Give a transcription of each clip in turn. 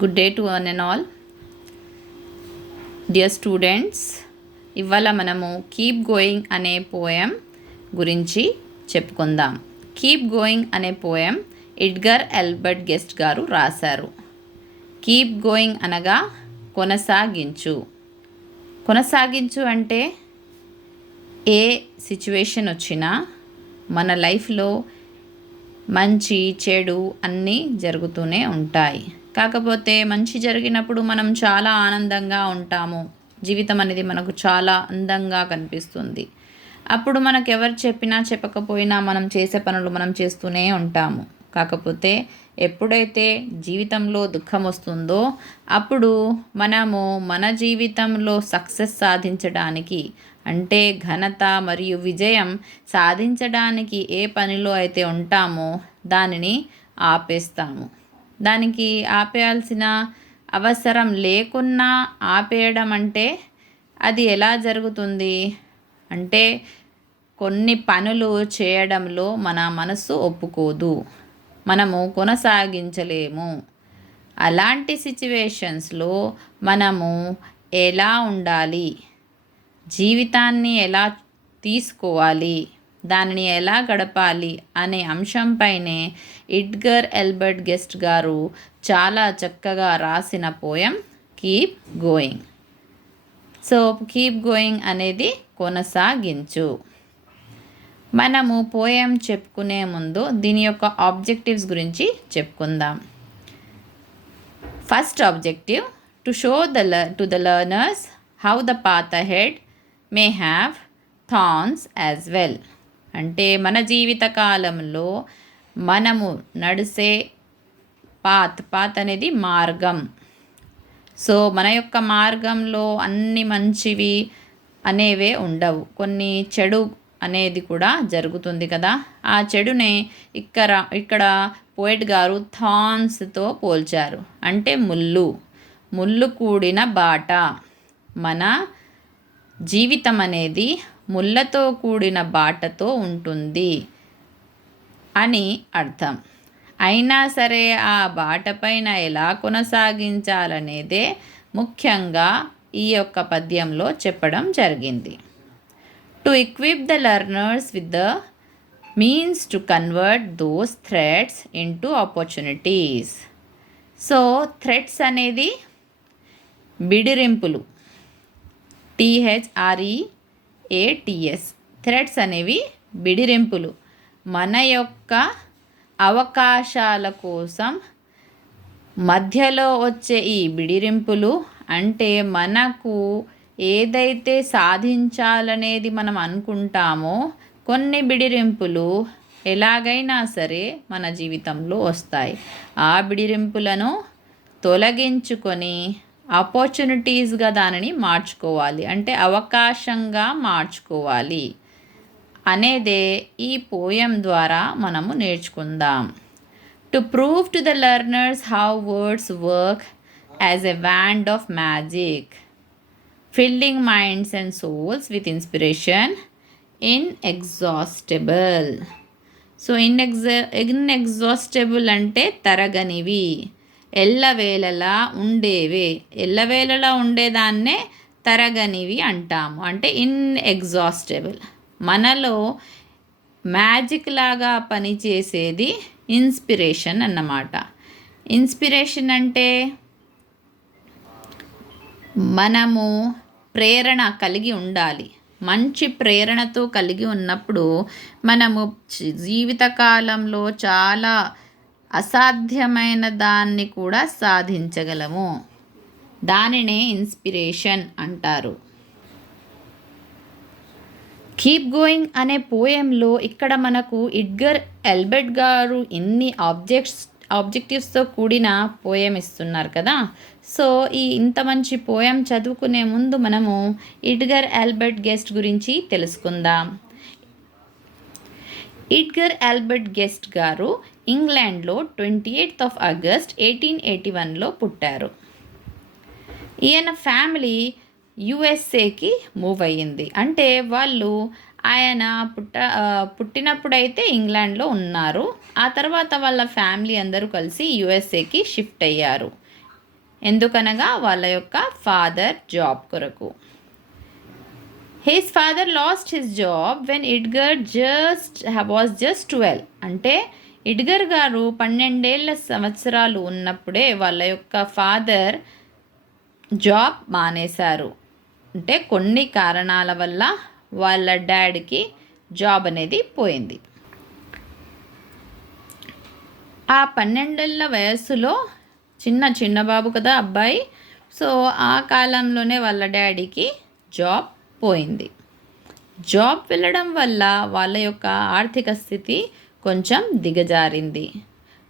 Good day to one and all. Dear students, ఇవాళ మనము keep going అనే poem గురించి చెప్పుకుందాం. కీప్ గోయింగ్ అనే పోయం ఎడ్గర్ ఆల్బర్ట్ గెస్ట్ గారు రాశారు. కీప్ గోయింగ్ అనగా కొనసాగించు. కొనసాగించు అంటే ఏ సిచ్యువేషన్ వచ్చినా మన లైఫ్లో మంచి చెడు అన్నీ జరుగుతూనే ఉంటాయి. కాకపోతే మంచి జరిగినప్పుడు మనం చాలా ఆనందంగా ఉంటాము. జీవితం అనేది మనకు చాలా అందంగా కనిపిస్తుంది. అప్పుడు మనకు ఎవరు చెప్పినా చెప్పకపోయినా మనం చేసే పనులు మనం చేస్తూనే ఉంటాము. కాకపోతే ఎప్పుడైతే జీవితంలో దుఃఖం వస్తుందో అప్పుడు మనము మన జీవితంలో సక్సెస్ సాధించడానికి, అంటే ఘనత మరియు విజయం సాధించడానికి ఏ పనిలో అయితే ఉంటామో దానిని ఆపేస్తాము. దానికి ఆపేయాల్సిన అవసరం లేకున్నా ఆపేయడం అంటే అది ఎలా జరుగుతుంది అంటే కొన్ని పనులు చేయడంలో మన మనసు ఒప్పుకోదు, మనము కొనసాగించలేము. అలాంటి సిచ్యువేషన్స్లో మనము ఎలా ఉండాలి, జీవితాన్ని ఎలా తీసుకోవాలి, దానిని ఎలా గడపాలి అనే అంశంపైనే ఎడ్గర్ ఆల్బర్ట్ గెస్ట్ గారు చాలా చక్కగా రాసిన poem keep going. So keep going అనేది కొనసాగించు. మనము పోయం చెప్పుకునే ముందు దీని యొక్క ఆబ్జెక్టివ్స్ గురించి చెప్పుకుందాం. First objective, to show to the learners how the path ahead may have thorns as well. అంటే మన జీవిత కాలంలో మనము నడిసే పాత్ అనేది మార్గం. సో మన యొక్క మార్గంలో అన్ని మంచివి అనేవే ఉండవు, కొన్ని చెడు అనేది కూడా జరుగుతుంది కదా. ఆ చెడునే ఇక్కడ పోయిట్ గారు థార్న్స్తో పోల్చారు. అంటే ముళ్ళు కూడిన బాట. మన జీవితం అనేది ముళ్ళతో కూడిన బాటతో ఉంటుంది అని అర్థం. అయినా సరే ఆ బాటపైన ఎలా కొనసాగించాలనేదే ముఖ్యంగా ఈ యొక్క పద్యంలో చెప్పడం జరిగింది. To equip the learners with the means to convert those threads into opportunities. So threads అనేది బిడిరింపులు, THREADS. థ్రెడ్స్ అనేవి బిడిరింపులు. మన యొక్క అవకాశాల కోసం మధ్యలో వచ్చే ఈ బిడిరింపులు, అంటే మనకు ఏదైతే సాధించాలనేది మనం అనుకుంటామో కొన్ని బిడిరింపులు ఎలాగైనా సరే మన జీవితంలో వస్తాయి. ఆ బిడిరింపులను తొలగించుకొని ఆపర్చునిటీస్గా దానిని మార్చుకోవాలి, అంటే అవకాశంగా మార్చుకోవాలి అనేదే ఈ పోయం ద్వారా మనము నేర్చుకుందాం. To prove to the learners how words work as a wand of magic, filling minds and souls with inspiration inexhaustible. So inexhaustible అంటే తరగనివి, ఎల్లవేళలా ఉండేదాన్నే తరగనివి అంటాము. అంటే ఇన్ఎగ్జాస్టబుల్. మనలో మ్యాజిక్ లాగా పనిచేసేది ఇన్స్పిరేషన్ అన్నమాట. ఇన్స్పిరేషన్ అంటే మనము ప్రేరణ కలిగి ఉండాలి. మంచి ప్రేరణతో కలిగి ఉన్నప్పుడు మనము జీవితకాలంలో చాలా అసాధ్యమైన దాన్ని కూడా సాధించగలము. దానినే ఇన్స్పిరేషన్ అంటారు. కీప్ గోయింగ్ అనే పోయంలో ఇక్కడ మనకు ఎడ్గర్ ఆల్బర్ట్ గారు ఎన్ని ఆబ్జెక్టివ్స్తో కూడిన పోయం ఇస్తున్నారు కదా. సో ఇంత మంచి పోయం చదువుకునే ముందు మనము ఎడ్గర్ ఆల్బర్ట్ గెస్ట్ గురించి తెలుసుకుందాం. ఎడ్గర్ ఆల్బర్ట్ గెస్ట్ గారు ఇంగ్లాండ్లో 28th of August 1881లో పుట్టారు. ఈయన ఫ్యామిలీ యుఎస్ఏకి మూవ్ అయ్యింది. అంటే ఆయన పుట్టినప్పుడైతే ఇంగ్లాండ్లో ఉన్నారు. ఆ తర్వాత వాళ్ళ ఫ్యామిలీ అందరూ కలిసి యుఎస్ఏకి షిఫ్ట్ అయ్యారు. ఎందుకనగా వాళ్ళ యొక్క ఫాదర్ జాబ్ కొరకు. His father lost his job when Edgar was just 12. అంటే ఎడ్గర్ గారు 12 సంవత్సరాలు ఉన్నప్పుడే వాళ్ళ యొక్క ఫాదర్ జాబ్ మానేశారు. అంటే కొన్ని కారణాల వల్ల వాళ్ళ డాడీకి జాబ్ అనేది పోయింది. ఆ 12 వయస్సులో చిన్న బాబు కదా అబ్బాయి. సో ఆ కాలంలోనే వాళ్ళ డాడీకి జాబ్ పోయింది. జాబ్ వెళ్ళడం వల్ల వాళ్ళ యొక్క ఆర్థిక స్థితి కొంచెం దిగజారింది.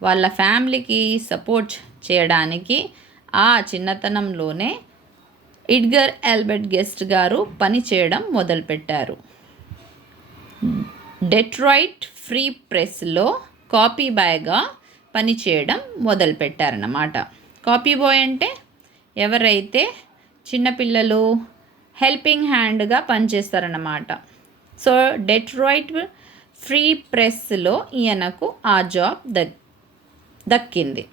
వాళ్ళ ఫ్యామిలీకి సపోర్ట్ చేయడానికి ఆ చిన్నతనంలోనే ఎడ్గర్ ఆల్బర్ట్ గెస్ట్ గారు పని చేయడం మొదలుపెట్టారు. డెట్రాయిట్ ఫ్రీ ప్రెస్లో కాపీ బాయ్గా పనిచేయడం మొదలుపెట్టారన్నమాట. కాపీ బాయ్ అంటే ఎవరైతే చిన్నపిల్లలు హెల్పింగ్ హ్యాండ్గా పనిచేస్తారన్నమాట. సో డెట్రాయిట్ ఫ్రీ ప్రెస్లో ఈయనకు ఆ జాబ్ దక్కింది.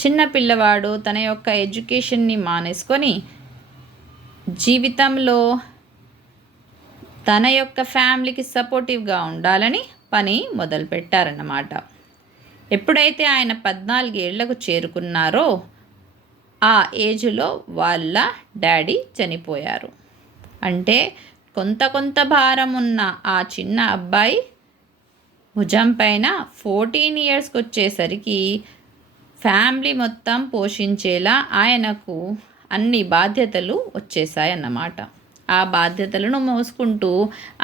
చిన్న పిల్లవాడు తన యొక్క ఎడ్యుకేషన్ని మానేసుకొని జీవితంలో తన యొక్క ఫ్యామిలీకి సపోర్టివ్గా ఉండాలని పని మొదలుపెట్టారన్నమాట. ఎప్పుడైతే ఆయన 14 ఏళ్లకు చేరుకున్నారో ఆ ఏజ్లో వాళ్ళ డాడీ చనిపోయారు. అంటే కొంత భారం ఉన్న ఆ చిన్న అబ్బాయి భుజం పైన 14 ఇయర్స్కి వచ్చేసరికి ఫ్యామిలీ మొత్తం పోషించేలా ఆయనకు అన్ని బాధ్యతలు వచ్చేసాయన్నమాట. ఆ బాధ్యతలను మోసుకుంటూ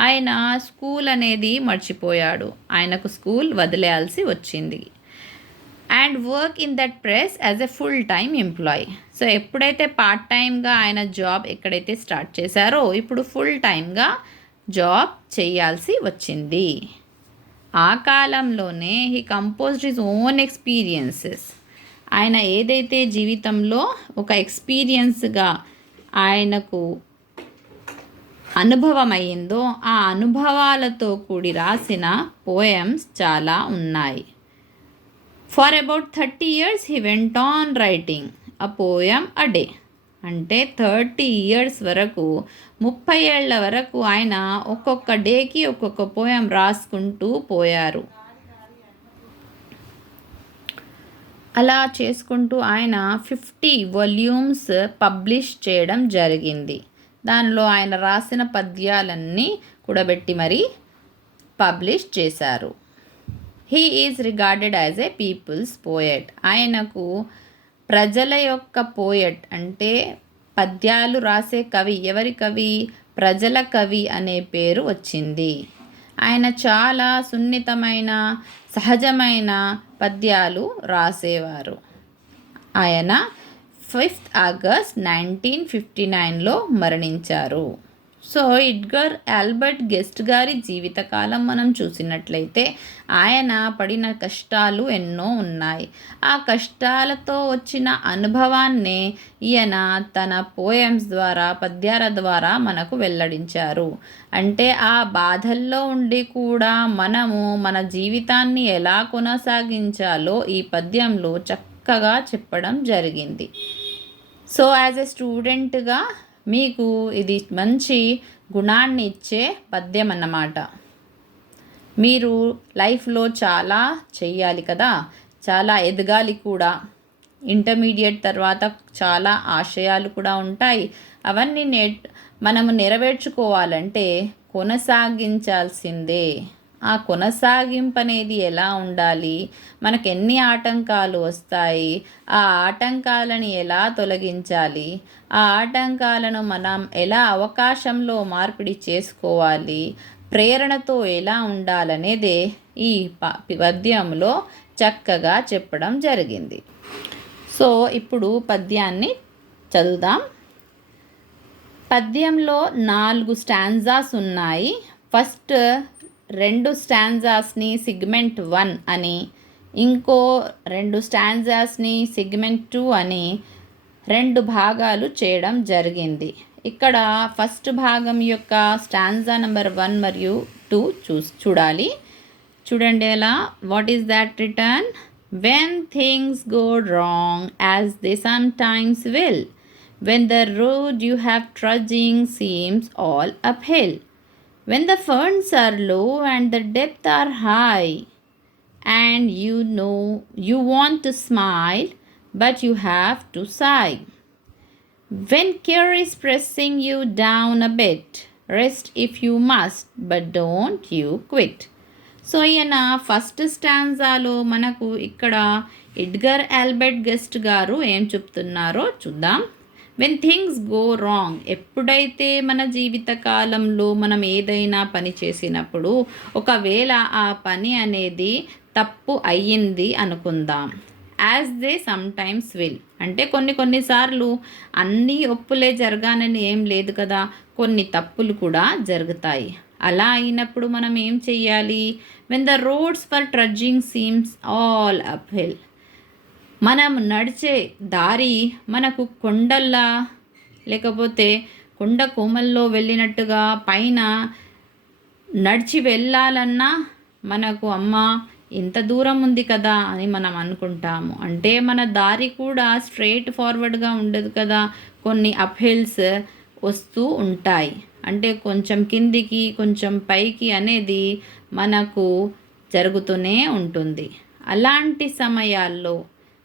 ఆయన స్కూల్ అనేది మర్చిపోయాడు. ఆయనకు స్కూల్ వదిలేయాల్సి వచ్చింది. And work in that press as a full time employee. So ఎప్పుడైతే పార్ట్ టైమ్గా ఆయన జాబ్ ఎక్కడైతే స్టార్ట్ చేశారో ఇప్పుడు ఫుల్ టైమ్గా జాబ్ చేయాల్సి వచ్చింది. ఆ కాలంలోనే he composed his own experiences. ఆయన ఏదైతే జీవితంలో ఒక ఎక్స్పీరియన్స్గా ఆయనకు అనుభవం అయ్యిందో ఆ అనుభవాలతో కూడి రాసిన పోయమ్స్ చాలా ఉన్నాయి. For about 30 years he went on writing a poem a day. అంటే 30 years వరకు 30 ఏళ్ల వరకు ఆయన ఒక్కొక్క డేకి ఒక్కొక్క పోయం రాసుకుంటూ పోయారు. అలా చేసుకుంటూ ఆయన 50 volumes పబ్లిష్ చేయడం జరిగింది. దానిలో ఆయన రాసిన పద్యాలన్నీ కూడబెట్టి మరీ పబ్లిష్ చేశారు. He is regarded as a people's poet. ఆయనకు ప్రజల యొక్క పోయెట్ అంటే పద్యాలు రాసే కవి. ఎవరి కవి? ప్రజల కవి అనే పేరు వచ్చింది. ఆయన చాలా సున్నితమైన సహజమైన పద్యాలు రాసేవారు. ఆయన 5th August 1959లో మరణించారు. సో ఎడ్గర్ ఆల్బర్ట్ గెస్ట్ గారి జీవితకాలం మనం చూసినట్లయితే ఆయన పడిన కష్టాలు ఎన్నో ఉన్నాయి. ఆ కష్టాలతో వచ్చిన అనుభవాన్నే ఈయన తన పోయమ్స్ ద్వారా పద్యాల ద్వారా మనకు వెల్లడించారు. అంటే ఆ బాధల్లో ఉండి కూడా మనము మన జీవితాన్ని ఎలా కొనసాగించాలో ఈ పద్యంలో చక్కగా చెప్పడం జరిగింది. సో యాజ్ ఎ స్టూడెంట్గా మీకు ఇది మంచి గుణాన్ని ఇచ్చే పద్యం అన్నమాట. మీరు లైఫ్లో చాలా చెయ్యాలి కదా, చాలా ఎదగాలి కూడా. ఇంటర్మీడియట్ తర్వాత చాలా ఆశయాలు కూడా ఉంటాయి. అవన్నీ మనము నెరవేర్చుకోవాలంటే కొనసాగించాల్సిందే. ఆ కొనసాగింపు అనేది ఎలా ఉండాలి, మనకు ఎన్ని ఆటంకాలు వస్తాయి, ఆ ఆటంకాలను ఎలా తొలగించాలి, ఆ ఆటంకాలను మనం ఎలా అవకాశంలో మార్పిడి చేసుకోవాలి, ప్రేరణతో ఎలా ఉండాలనేదే ఈ పద్యంలో చక్కగా చెప్పడం జరిగింది. సో ఇప్పుడు పద్యాన్ని చదువుదాం. పద్యంలో 4 స్టాంజాస్ ఉన్నాయి. ఫస్ట్ 2 స్టాంజాస్ని సెగ్మెంట్ 1 అని, ఇంకో 2 స్టాంజాస్ని సెగ్మెంట్ 2 అని 2 భాగాలు చేయడం జరిగింది. ఇక్కడ ఫస్ట్ భాగం యొక్క స్టాంజా నెంబర్ 1 మరియు 2 చూడాలి. చూడండి ఎలా. What is that return? when things go wrong, as they sometimes will, when the road you have trudging seems all uphill, when the funds are low and the depth are high, and you know you want to smile, but you have to sigh. When care is pressing you down a bit, rest if you must, but don't you quit. So ఈయన first స్టాన్జాలో మనకు ఇక్కడ Edgar Albert guest గారు ఏం చెప్తున్నారో చూద్దాం. When things go wrong, ఎప్పుడైతే మన జీవిత కాలంలో మనం ఏదైనా పని చేసినప్పుడు ఒకవేళ ఆ పని అనేది తప్పు అయ్యింది అనుకుందాం. యాజ్ దే సమ్టైమ్స్ విల్, అంటే కొన్నిసార్లు అన్నీ ఒప్పులే జరగాలని ఏం లేదు కదా, కొన్ని తప్పులు కూడా జరుగుతాయి. అలా అయినప్పుడు మనం ఏం చెయ్యాలి? When the roads for trudging seems all uphill, మనం నడిచే దారి మనకు కొండల్లా లేకపోతే కొండ కోమల్లో వెళ్ళినట్టుగా పైన నడిచి వెళ్ళాలన్నా మనకు అమ్మ ఇంత దూరం ఉంది కదా అని మనం అనుకుంటాము. అంటే మన దారి కూడా స్ట్రైట్ ఫార్వర్డ్గా ఉండదు కదా, కొన్ని అప్హిల్స్ వస్తూ ఉంటాయి. అంటే కొంచెం కిందికి కొంచెం పైకి అనేది మనకు జరుగుతూనే ఉంటుంది. అలాంటి సమయాల్లో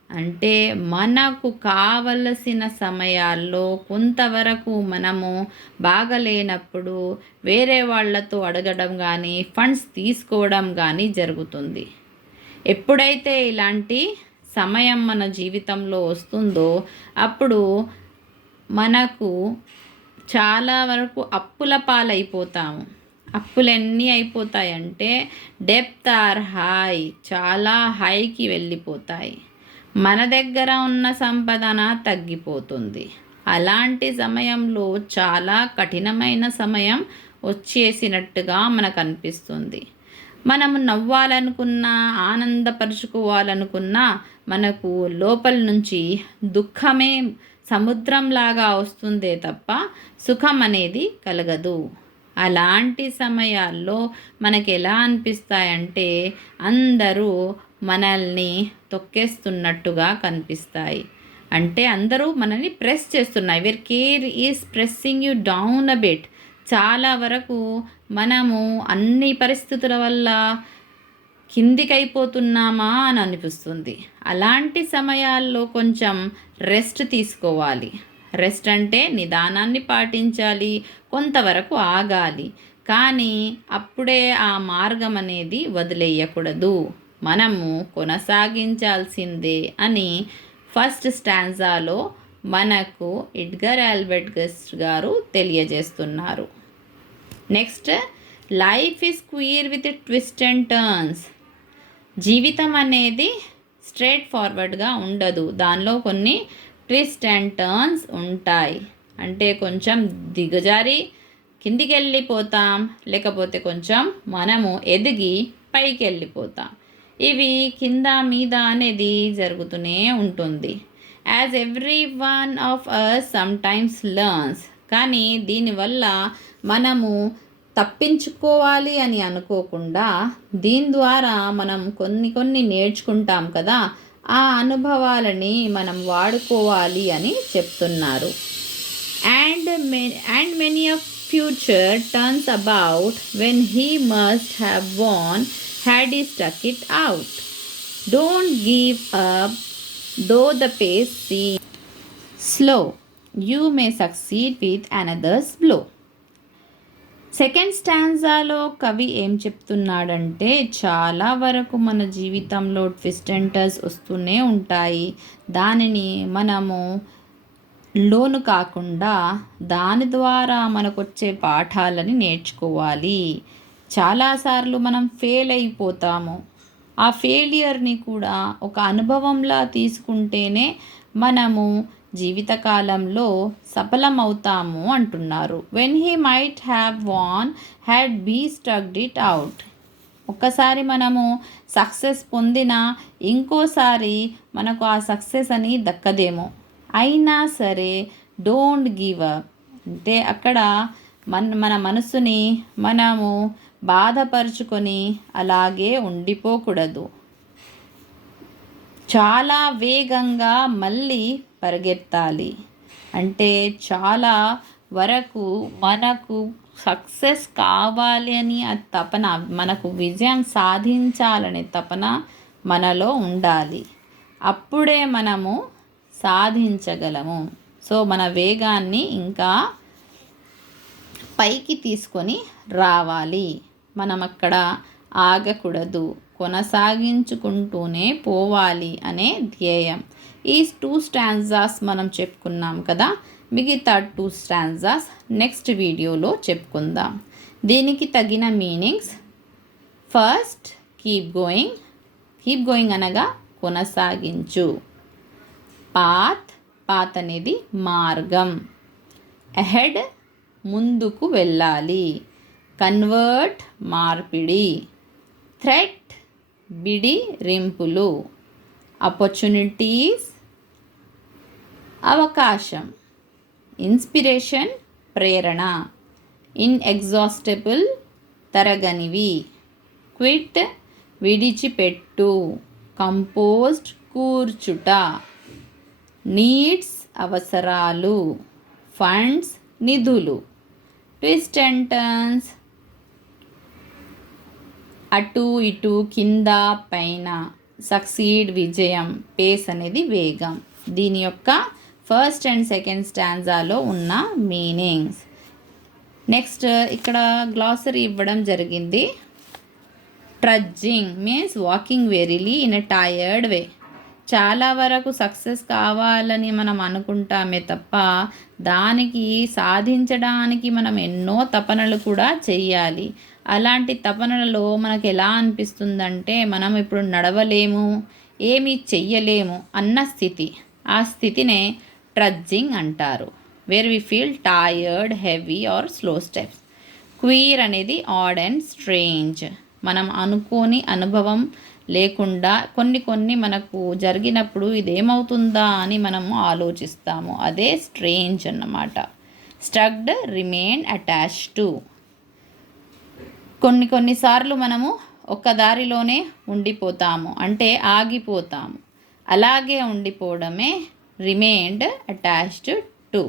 అంటే మనకు కావలసిన సమయాల్లో కొంతవరకు మనము బాగలేనప్పుడు వేరే వాళ్ళతో అడగడం కానీ ఫండ్స్ తీసుకోవడం కానీ జరుగుతుంది. ఎప్పుడైతే ఇలాంటి సమయం మన జీవితంలో వస్తుందో అప్పుడు మనకు చాలా వరకు అప్పుల పాలైపోతాము. అప్పులు ఎన్ని అయిపోతాయంటే డెప్త్ ఆర్ హై, చాలా హైకి వెళ్ళిపోతాయి. మన దగ్గర ఉన్న సంపదన తగ్గిపోతుంది. అలాంటి సమయంలో చాలా కఠినమైన సమయం వచ్చేసినట్టుగా మనకు అనిపిస్తుంది. మనము నవ్వాలనుకున్నా ఆనందపరుచుకోవాలనుకున్నా మనకు లోపల నుంచి దుఃఖమే సముద్రంలాగా వస్తుందే తప్ప సుఖం అనేది కలగదు. అలాంటి సమయాల్లో మనకి ఎలా అనిపిస్తాయంటే అందరూ మనల్ని తొక్కేస్తున్నట్టుగా కనిపిస్తాయి. అంటే అందరూ మనల్ని ప్రెస్ చేస్తున్నాయి. Where care is pressing you down a bit. చాలా వరకు మనము అన్ని పరిస్థితుల వల్ల కిందికైపోతున్నామా అని అనిపిస్తుంది. అలాంటి సమయాల్లో కొంచెం రెస్ట్ తీసుకోవాలి. రెస్ట్ అంటే నిదానాన్ని పాటించాలి, కొంతవరకు ఆగాలి. కానీ అప్పుడే ఆ మార్గం అనేది వదిలేయకూడదు, మనము కొనసాగించాల్సిందే అని ఫస్ట్ స్టాన్జాలో మనకు ఎడ్గర్ ఆల్బర్ట్ గెస్ట్ గారు తెలియజేస్తున్నారు. Next, life is queer with twist and turns. జీవితం అనేది స్ట్రైట్ ఫార్వర్డ్గా ఉండదు, దానిలో కొన్ని ట్విస్ట్ అండ్ టర్న్స్ ఉంటాయి. అంటే కొంచెం దిగజారి కిందికి వెళ్ళిపోతాం, లేకపోతే కొంచెం మనము ఎదిగి పైకి వెళ్ళిపోతాం. ఇవి కింద మీద అనేది జరుగుతూనే ఉంటుంది. As every one of us sometimes learns. కానీ దీనివల్ల మనము తప్పించుకోవాలి అని అనుకోకుండా దీని ద్వారా మనం కొన్ని నేర్చుకుంటాం కదా, ఆ అనుభవాలని మనం వాడుకోవాలి అని చెప్తున్నారు. And many of future turns about when he must have won had he stuck it out. Don't give up, though the pace seems slow. You may succeed with another's blow. Second స్టాన్జాలో కవి ఏం చెప్తున్నాడంటే చాలా వరకు మన జీవితంలో twist and turns వస్తూనే ఉంటాయి. దానిని మనము లోను కాకుండా దాని ద్వారా మనకు వచ్చే పాఠాలని నేర్చుకోవాలి. చాలాసార్లు మనం ఫెయిల్ అయిపోతాము. ఆ ఫెయిలియర్ని కూడా ఒక అనుభవంలా తీసుకుంటేనే మనము జీవితకాలంలో సఫలమవుతాము అంటున్నారు. When he might have won had be stucked it out. ఒక్కసారి మనము సక్సెస్ పొందినా ఇంకోసారి మనకు ఆ సక్సెస్ అని దక్కదేమో. అయినా సరే డోంట్ గివ్ అప్. అంటే అక్కడ మన మనసుని మనము బాధపరుచుకొని అలాగే ఉండిపోకూడదు. చాలా వేగంగా మళ్ళీ పరిగెత్తాలి. అంటే చాలా వరకు మనకు సక్సెస్ కావాలి అని ఆ తపన, మనకు విజయం సాధించాలనే తపన మనలో ఉండాలి. అప్పుడే మనము సాధించగలము. సో మన వేగాన్ని ఇంకా పైకి తీసుకొని రావాలి. మనం అక్కడ ఆగకూడదు, కొనసాగించుకుంటూనే పోవాలి అనే ధ్యేయం. ఈ 2 స్టాంజాస్ మనం చెప్పుకున్నాం కదా. మిగతా 2 స్టాంజాస్ నెక్స్ట్ వీడియోలో చెప్పుకుందాం. దీనికి తగిన meanings: first, keep going. Keep going అనగా కొనసాగించు. పాత్ అనేది మార్గం. అహెడ్ ముందుకు వెళ్ళాలి. కన్వర్ట్ మార్పిడి. థ్రెట్ బిడిరింపులు. ఆపర్చునిటీస్ అవకాశం. ఇన్స్పిరేషన్ ప్రేరణ. ఇన్ఎగ్జాస్టిబుల్ తరగనివి. క్విట్ విడిచిపెట్టు. కంపోజ్డ్ కూర్చుట. నీడ్స్ అవసరాలు. ఫండ్స్ నిధులు. ట్విస్ట్ అండ్ టర్న్స్ అటు ఇటు కింద పైన. సక్సీడ్ విజయం. పేస్ అనేది వేగం. దీని యొక్క ఫస్ట్ అండ్ సెకండ్ స్టాంజాలో ఉన్న మీనింగ్స్. నెక్స్ట్ ఇక్కడ గ్లాసరీ ఇవ్వడం జరిగింది. Trudging means walking wearily in a tired way. చాలా వరకు సక్సెస్ కావాలని మనం అనుకుంటామే తప్ప దానికి సాధించడానికి మనం ఎన్నో తపనలు కూడా చెయ్యాలి. అలాంటి తపనలలో మనకు ఎలా అనిపిస్తుందంటే మనం ఇప్పుడు నడవలేము, ఏమీ చెయ్యలేము అన్న స్థితి. ఆ స్థితినే ట్రడ్జింగ్ అంటారు. Where we feel tired, heavy or slow steps. Queer అనేది ఆడ్ అండ్ స్ట్రేంజ్. మనం అనుకోని అనుభవం లేకుండా కొన్ని మనకు జరిగినప్పుడు ఇదేమవుతుందా అని మనము ఆలోచిస్తాము. అదే స్ట్రేంజ్ అన్నమాట. Struck remain attached to. కొన్నిసార్లు మనము ఒక్క దారిలోనే ఉండిపోతాము, అంటే ఆగిపోతాము. అలాగే ఉండిపోవడమే remained attached to.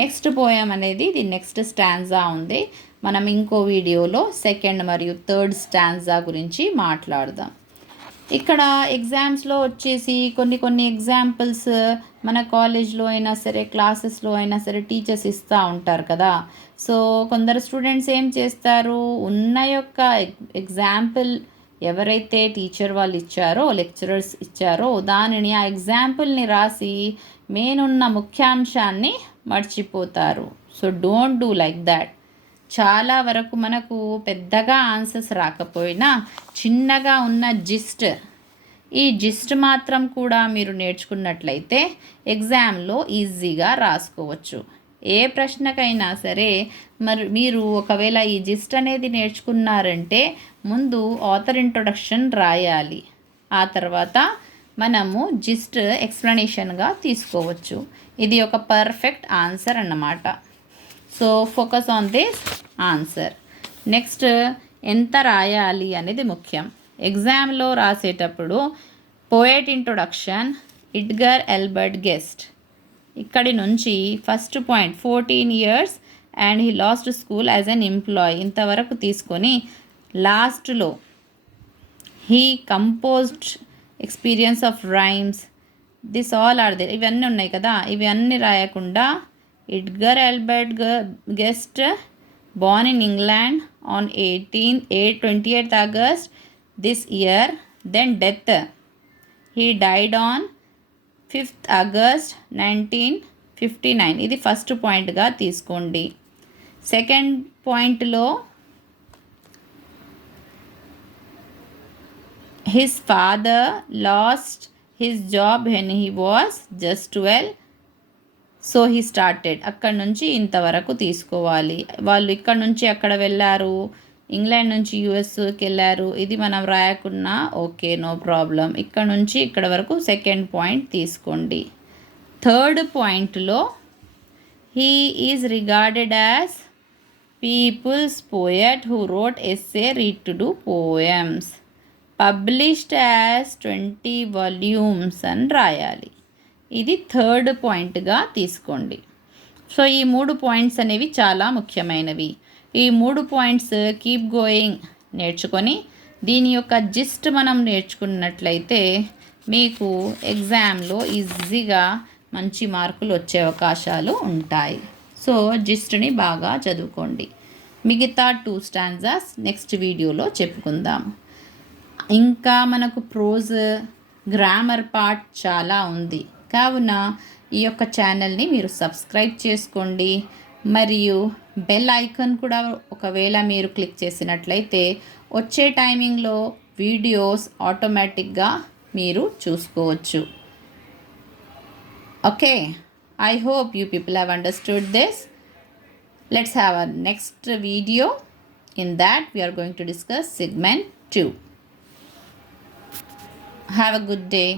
Next poem అనేది ఇది నెక్స్ట్ స్టాంజా ఉంది. మనం ఇంకో వీడియోలో సెకండ్ మరియు థర్డ్ స్టాంజా గురించి మాట్లాడదాం. ఇక్కడ ఎగ్జామ్స్లో వచ్చేసి కొన్ని ఎగ్జాంపుల్స్ మన కాలేజ్లో అయినా సరే, క్లాసెస్లో అయినా సరే టీచర్స్ ఇస్తూ ఉంటారు కదా. సో కొందరు స్టూడెంట్స్ ఏం చేస్తారు, ఉన్న యొక్క ఎగ్జాంపుల్ ఎవరైతే టీచర్ వాళ్ళు ఇచ్చారో, లెక్చరర్స్ ఇచ్చారో దానిని, ఆ ఎగ్జాంపుల్ని రాసి మెయిన్ ముఖ్యాంశాన్ని మర్చిపోతారు. So don't do like that. చాలా వరకు మనకు పెద్దగా ఆన్సర్స్ రాకపోయినా చిన్నగా ఉన్న ఈ జిస్ట్ మాత్రం కూడా మీరు నేర్చుకున్నట్లయితే ఎగ్జామ్లో ఈజీగా రాసుకోవచ్చు. ఏ ప్రశ్నకైనా సరే మీరు ఒకవేళ ఈ జిస్ట్ అనేది నేర్చుకున్నారంటే ముందు ఆథర్ ఇంట్రొడక్షన్ రాయాలి. ఆ తర్వాత మనము జిస్ట్ ఎక్స్ప్లెనేషన్గా తీసుకోవచ్చు. ఇది ఒక పర్ఫెక్ట్ ఆన్సర్ అన్నమాట. So focus on this answer. Next ఎంత రాయాలి అనేది ముఖ్యం. ఎగ్జామ్లో రాసేటప్పుడు poet introduction, Edgar Albert Guest, ఇక్కడి నుంచి first point 14 years and he lost school as an employee ఇంతవరకు తీసుకొని లాస్ట్లో he composed experience of rhymes, this all are they, ఇవన్నీ ఉన్నాయి కదా. ఇవి అన్నీ రాయకుండా Edgar Albert Guest born in England on 28th August this year, then death, he died on 5th August 1959. ఇది ఫస్ట్ పాయింట్గా తీసుకోండి. సెకండ్ పాయింట్లో his father lost his job when he was just 12. So he started, అక్కడి నుంచి ఇంతవరకు తీసుకోవాలి. వాళ్ళు ఇక్కడ నుంచి అక్కడ వెళ్ళారు, ఇంగ్లాండ్ నుంచి యూఎస్కి వెళ్ళారు, ఇది మనం రాయకున్నా ఓకే, నో ప్రాబ్లం. ఇక్కడ నుంచి ఇక్కడ వరకు సెకండ్ పాయింట్ తీసుకోండి. థర్డ్ పాయింట్లో he is regarded as people's poet who wrote essay read to do poems. Published as 20 volumes అని రాయాలి. ఇది థర్డ్ పాయింట్గా తీసుకోండి. సో ఈ 3 పాయింట్స్ అనేవి చాలా ముఖ్యమైనవి. ఈ 3 పాయింట్స్ కీప్ గోయింగ్ నేర్చుకొని దీని యొక్క జిస్ట్ మనం నేర్చుకున్నట్లయితే మీకు ఎగ్జామ్లో ఈజీగా మంచి మార్కులు వచ్చే అవకాశాలు ఉంటాయి. సో జిస్ట్ని బాగా చదువుకోండి. మిగతా 2 స్టాంజాస్ నెక్స్ట్ వీడియోలో చెప్పుకుందాం. ఇంకా మనకు ప్రోజ్ గ్రామర్ పార్ట్ చాలా ఉంది కావున ఈ యొక్క ఛానల్ని మీరు సబ్స్క్రైబ్ చేసుకోండి. మరియు బెల్ ఐకాన్ కూడా ఒకవేళ మీరు క్లిక్ చేసినట్లయితే వచ్చే టైమింగ్లో వీడియోస్ ఆటోమేటిక్గా మీరు చూసుకోవచ్చు. Okay, I hope you people have understood this. Let's have a next video. In that we are going to discuss segment 2. Have a good day.